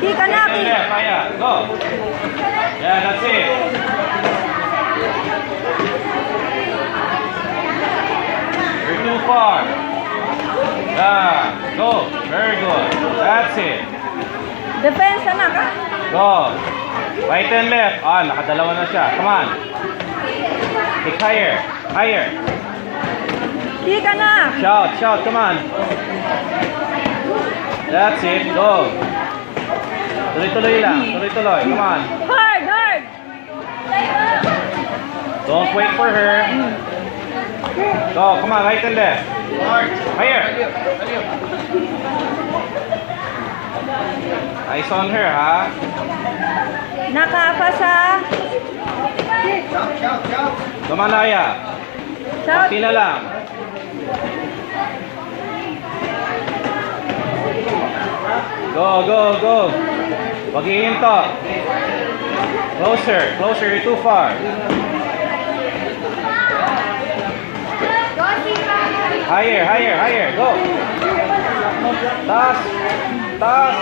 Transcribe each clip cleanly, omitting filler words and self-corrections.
Kika na, Right and kika. left, Aya. Go. Yeah, that's it. You're too far. Yeah, go. Very good. That's it. Defense, anak, ha? Go. Right and left. Ah, nakadalawa na siya. Come on. Kick higher. Higher. Kika na. Shout, shout. Come on. That's it. Go. Tuloy-tuloy lang. Tuloy-tuloy. Come on. Hard, hard. Don't wait for her. Go. Come on. Right and left. Higher. Eyes on her, ha? Nakapa sa... Come on, Aya. Shout. Pati na lang. Go, go, go. Huwag hihinto. Closer, closer. You're too far. Higher, higher, higher. Go. Taas. Taas.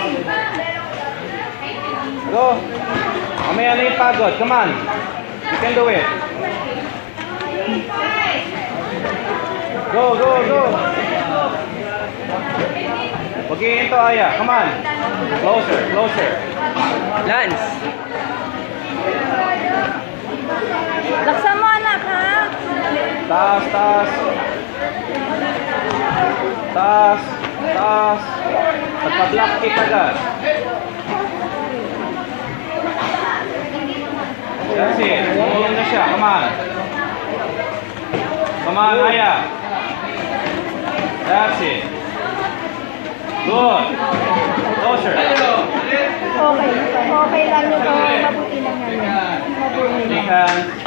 Go. Mamaya na yung pagod. Come on. You can do it. Go, go, go. Huwag hihinto, Aya. Come on. Closer, closer. Lance. Laksan mo, anak, ha? Taas, taas. Taas, taas. Pagka-block kick agad. That's it. Tumulong na siya. Come on. Come on, Aya. That's it. Good. Closer. Okay. Okay lang yung mabuti lang yan. Mabuti Big lang. hands.